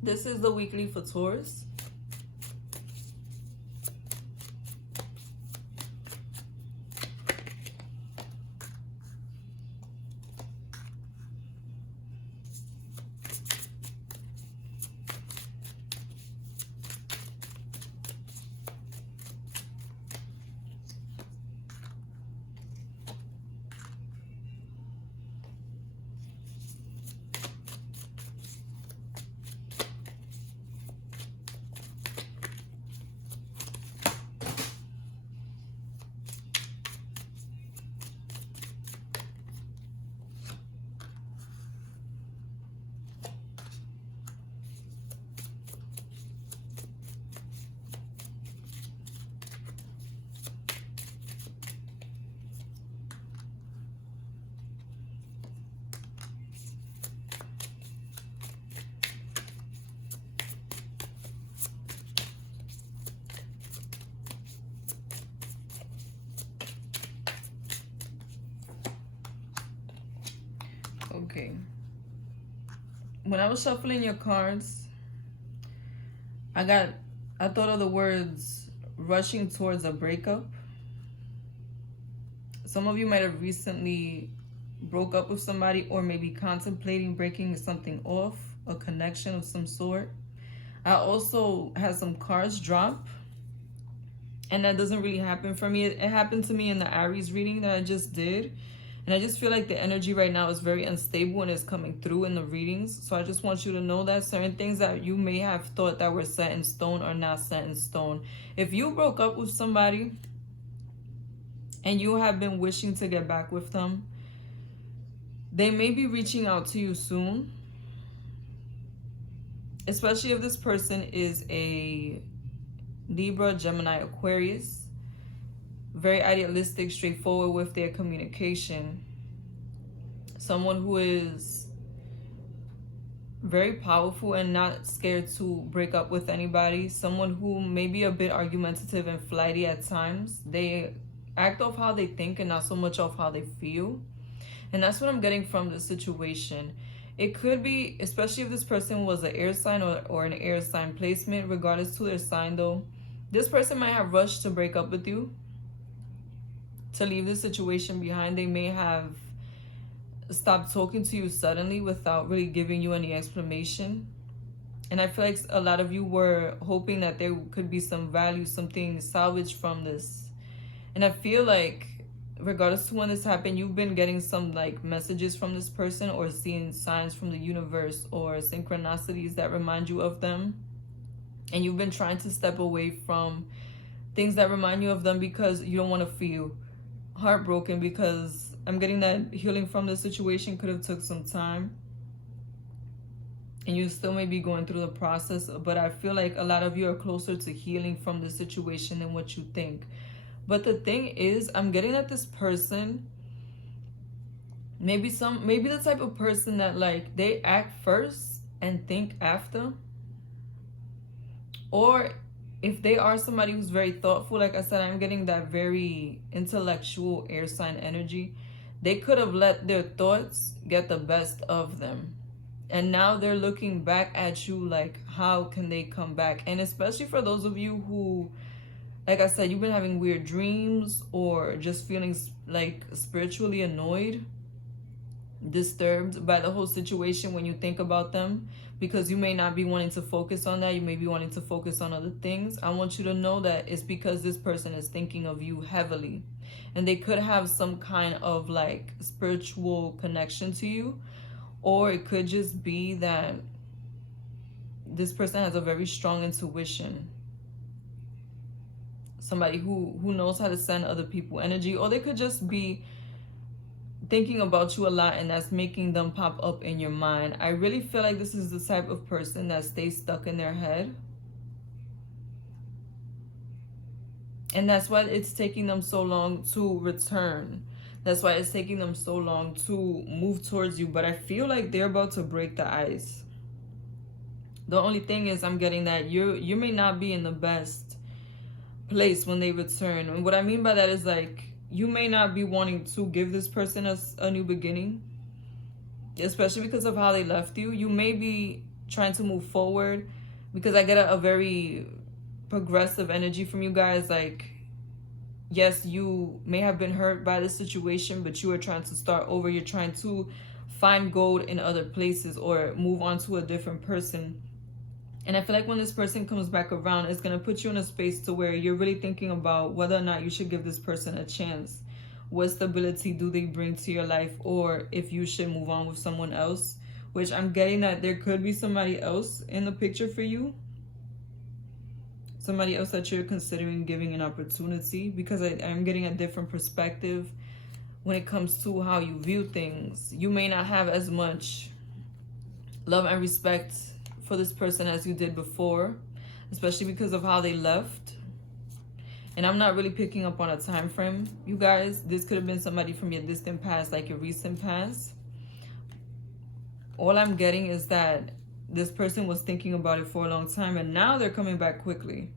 This is the weekly for Taurus. Okay. When I was shuffling your cards, I thought of the words rushing towards a breakup. Some of you might have recently broke up with somebody, or maybe contemplating breaking something off, a connection of some sort. I also had some cards drop, and that doesn't really happen for me. It happened to me in the Aries reading that I just did. And I just feel like the energy right now is very unstable and is coming through in the readings. So I just want you to know that certain things that you may have thought that were set in stone are not set in stone. If you broke up with somebody and you have been wishing to get back with them, they may be reaching out to you soon. Especially if this person is a Libra, Gemini, Aquarius. Very idealistic, straightforward with their communication. Someone who is very powerful and not scared to break up with anybody. Someone who may be a bit argumentative and flighty at times. They act off how they think and not so much off how they feel. And that's what I'm getting from the situation. It could be, especially if this person was an air sign or an air sign placement, regardless to their sign though, this person might have rushed to break up with you, to leave the situation behind. They may have stopped talking to you suddenly without really giving you any explanation. And I feel like a lot of you were hoping that there could be some value, something salvaged from this. And I feel like regardless to when this happened, you've been getting some like messages from this person, or seeing signs from the universe or synchronicities that remind you of them. And you've been trying to step away from things that remind you of them because you don't want to feel heartbroken, because I'm getting that healing from the situation could have took some time, and you still may be going through the process, but I feel like a lot of you are closer to healing from the situation than what you think. But the thing is, I'm getting that this person maybe the type of person that like they act first and think after, or if they are somebody who's very thoughtful, like I said, I'm getting that very intellectual air sign energy. They could have let their thoughts get the best of them. And now they're looking back at you like, how can they come back? And especially for those of you who, like I said, you've been having weird dreams or just feeling like spiritually annoyed, disturbed by the whole situation when you think about them, because you may not be wanting to focus on that. You may be wanting to focus on other things. I want you to know that it's because this person is thinking of you heavily, and they could have some kind of like spiritual connection to you, or it could just be that this person has a very strong intuition. Somebody who knows how to send other people energy, or they could just be thinking about you a lot, and that's making them pop up in your mind. I really feel like this is the type of person that stays stuck in their head, and that's why it's taking them so long to return. That's why it's taking them so long to move towards you. But I feel like they're about to break the ice. The only thing is, I'm getting that you may not be in the best place when they return. And what I mean by that is like, you may not be wanting to give this person a new beginning, especially because of how they left you. You may be trying to move forward, because I get a very progressive energy from you guys. Like, yes, you may have been hurt by the situation, but you are trying to start over. You're trying to find gold in other places or move on to a different person. And I feel like when this person comes back around, it's going to put you in a space to where you're really thinking about whether or not you should give this person a chance. What stability do they bring to your life, or if you should move on with someone else, which I'm getting that there could be somebody else in the picture for you. Somebody else that you're considering giving an opportunity, because I'm getting a different perspective when it comes to how you view things. You may not have as much love and respect for this person as you did before, especially because of how they left. And I'm not really picking up on a time frame, you guys. This could have been somebody from your distant past, like your recent past. All I'm getting is that this person was thinking about it for a long time, and now they're coming back quickly.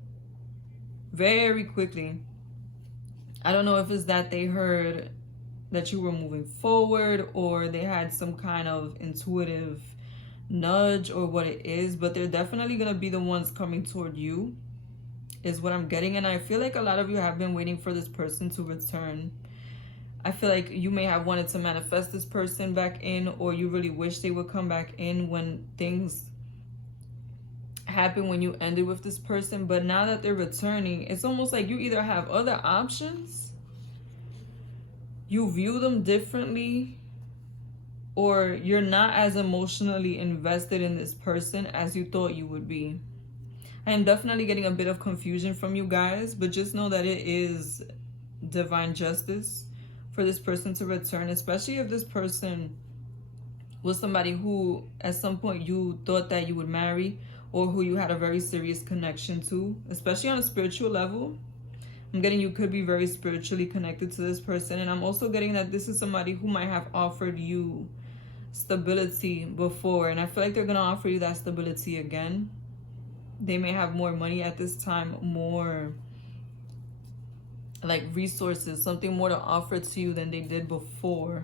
Very quickly. I don't know if it's that they heard that you were moving forward, or they had some kind of intuitive nudge, or what it is, but they're definitely going to be the ones coming toward you, is what I'm getting. And I feel like a lot of you have been waiting for this person to return. I feel like you may have wanted to manifest this person back in, or you really wish they would come back in when things happened, when you ended with this person. But now that they're returning, it's almost like you either have other options, you view them differently, or you're not as emotionally invested in this person as you thought you would be. I am definitely getting a bit of confusion from you guys, but just know that it is divine justice for this person to return, especially if this person was somebody who at some point you thought that you would marry, or who you had a very serious connection to, especially on a spiritual level. I'm getting you could be very spiritually connected to this person. And I'm also getting that this is somebody who might have offered you stability before, and I feel like they're going to offer you that stability again. They may have more money at this time, more like resources, something more to offer to you than they did before.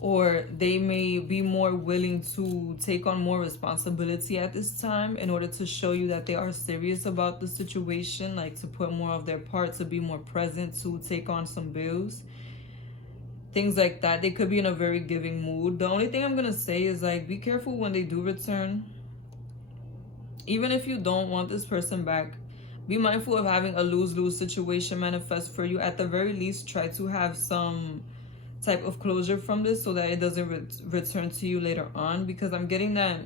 Or they may be more willing to take on more responsibility at this time in order to show you that they are serious about the situation, like to put more of their part, to be more present, to take on some bills, things like that. They could be in a very giving mood. The only thing I'm going to say is, like, be careful when they do return. Even if you don't want this person back, be mindful of having a lose-lose situation manifest for you. At the very least, try to have some type of closure from this so that it doesn't return to you later on. Because I'm getting that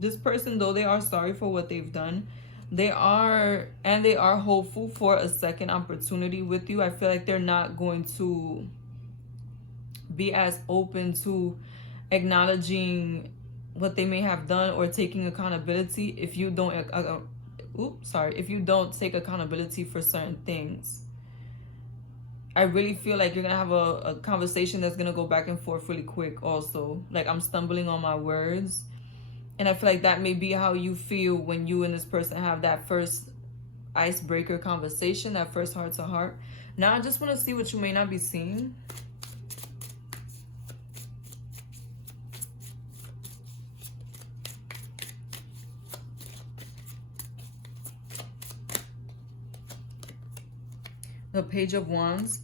this person, though they are sorry for what they've done, they are hopeful for a second opportunity with you. I feel like they're not going to be as open to acknowledging what they may have done or taking accountability if you don't if you don't take accountability for certain things. I really feel like you're gonna have a conversation that's gonna go back and forth really quick also. Like, I'm stumbling on my words, and I feel like that may be how you feel when you and this person have that first icebreaker conversation, that first heart to heart. Now I just want to see what you may not be seeing. The Page of Wands.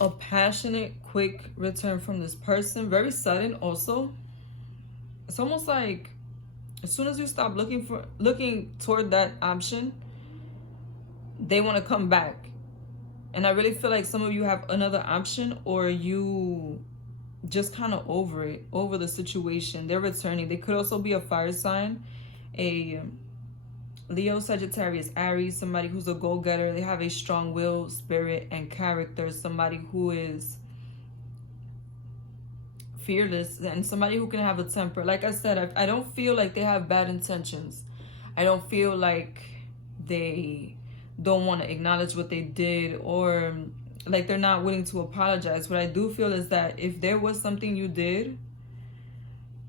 A passionate, quick return from this person. Very sudden also. It's almost like as soon as you stop looking toward that option, they want to come back. And I really feel like some of you have another option, or you just kind of over the situation. They're returning. They could also be a fire sign, a Leo, Sagittarius, Aries, somebody who's a go-getter. They have a strong will, spirit, and character. Somebody who is fearless, and somebody who can have a temper. Like I said, I don't feel like they have bad intentions. I don't feel like they don't want to acknowledge what they did, or like they're not willing to apologize. What I do feel is that if there was something you did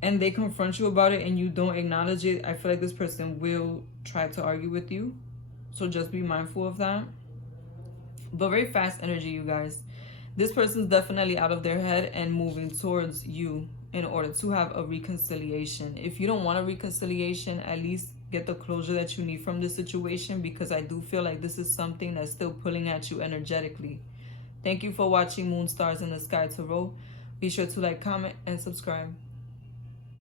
and they confront you about it and you don't acknowledge it, I feel like this person will try to argue with you. So just be mindful of that. But very fast energy, you guys. This person's definitely out of their head and moving towards you. in order to have a reconciliation. If you don't want a reconciliation, at least get the closure that you need from this situation, because I do feel like this is something that's still pulling at you energetically. Thank you for watching Moon Stars in the Sky Tarot. Be sure to like, comment, and subscribe.